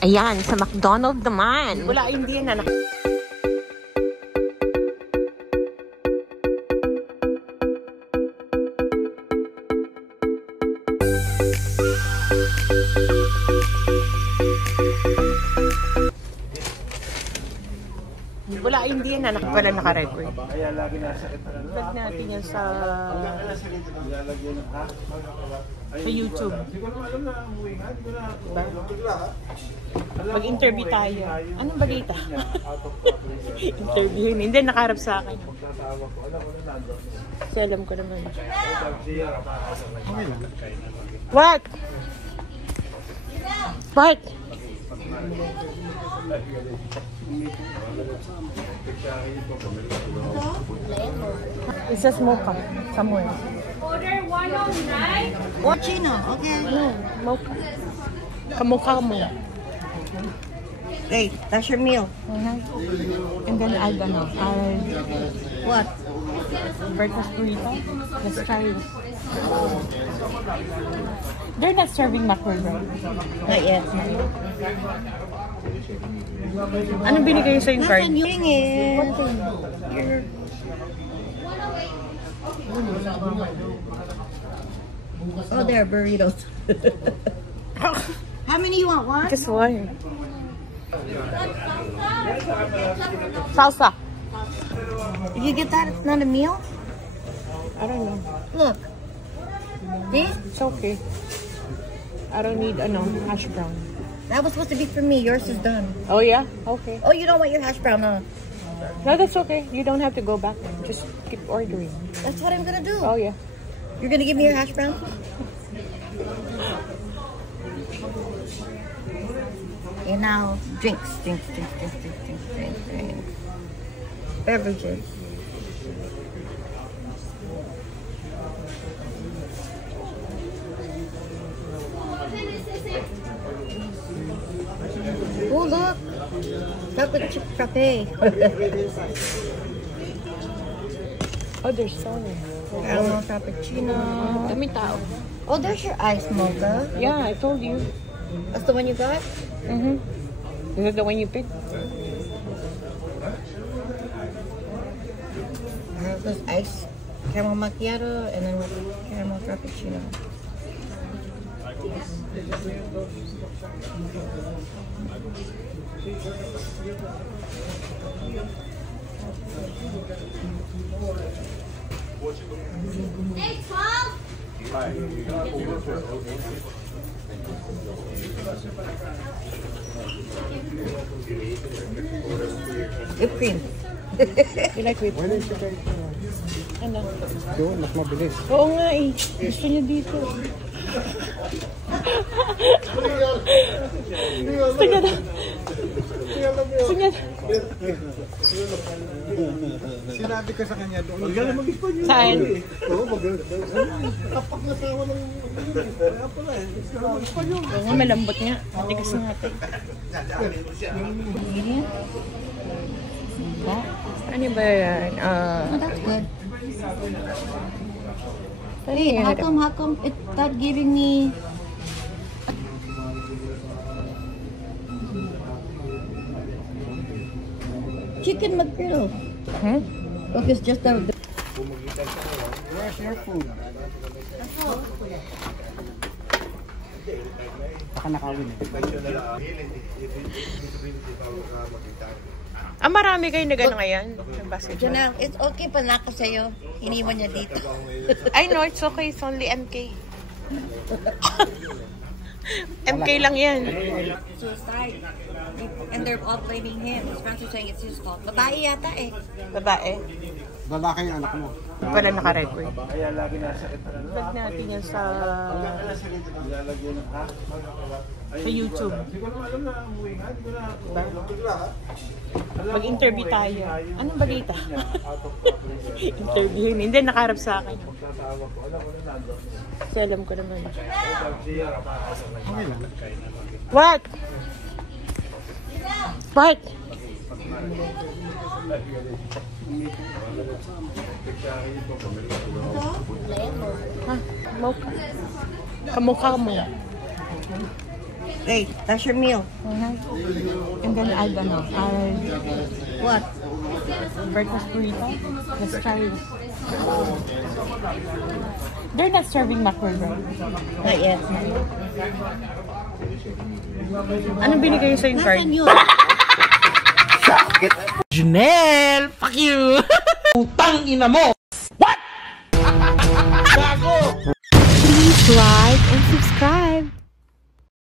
Ayan, sa McDonald's naman. Wala, hindi yan anak. Wala, hindi yan anak. Wala naka-record. Kaya lagi nasakit na lang. Tag natin yan sa YouTube. Hindi ko naman alam na umuwi nga. Hindi ko na. Mag-interview tayo. Anong balita? Interview. Hindi, nakaharap sa akin. Kasi alam ko naman. What? What? It's a mocha somewhere. Order 109. Cappuccino, okay. No, mocha. Kamukha mo. Hey, that's your meal. And then I don't know. What? Breakfast burrito. Let's try it. They're not serving macaroni, right? Not yet. Anong binigay sa yung card? Nothing doing it. You're... Oh, there are burritos. How many you want? One? Just one. Salsa. If you get that, it's not a meal? I don't know. Look. This? It's okay. I don't need hash brown. That was supposed to be for me. Yours is done. Oh yeah? Okay. Oh, you don't want your hash brown, huh? No, that's okay. You don't have to go back. Just keep ordering. That's what I'm gonna do. Oh yeah. You're gonna give me your hash brown? And now, drinks. Beverages. Oh, look! Chocolate chip frappe. Oh, there's so Caramel frappuccino. Dami tao. Oh, there's your ice mocha. Yeah, I told you. That's the one you got? Mm-hmm. Is that the one you picked? I have this ice caramel macchiato and then with caramel frappuccino. Hey, 12. Whipped cream. You like whipped cream? Ano? Doon, mas mabilis. Oo nga eh. Gusto niya dito. Gusto niya na. Gusto niya na. Sinabi ka sa kanya doon. Magaling mag-Espanyol. Saan? Oo, magaling. Kapak na tawa ng... Kaya pala eh. Mag-Espanyol. Oo nga, malambot nga. Matigas nga ito. Ano ba yan? Oh, that's good. Hey, How come it's not giving me... Chicken McGriddle. Hmm? Look, it's just a... Where's your food? Baka nakawin eh. Marami kayo na gano'n ngayon? Sa basketball? Janelle, it's okay pa naka sa'yo. Iniwan niya dito. I know, it's okay. It's only MK. MK lang yan. Suicide. And they're all blaming him. His friends are saying it's his fault. Babae yata eh. Babae. Lalaki yung anak mo. Wala naka-record. Kaya lagi nasakit na lang. Tag natin yan sa YouTube. Hindi ko naman alam na umuwi nga. Hindi ko na. Mag-interview tayo. Anong balita? Interview. Hindi, nakaharap sa akin. Kasi alam ko naman. What? What? Ha? Mocha. Kamukha mo. Hey, that's your meal. And then add What? breakfast burrito. Let's try it. They're not serving mackerel, right? Not yet. Anong binigay sa yung card? Nasaan yun? Janelle! Fuck you! Utang ina mo! What? Gago! Please like,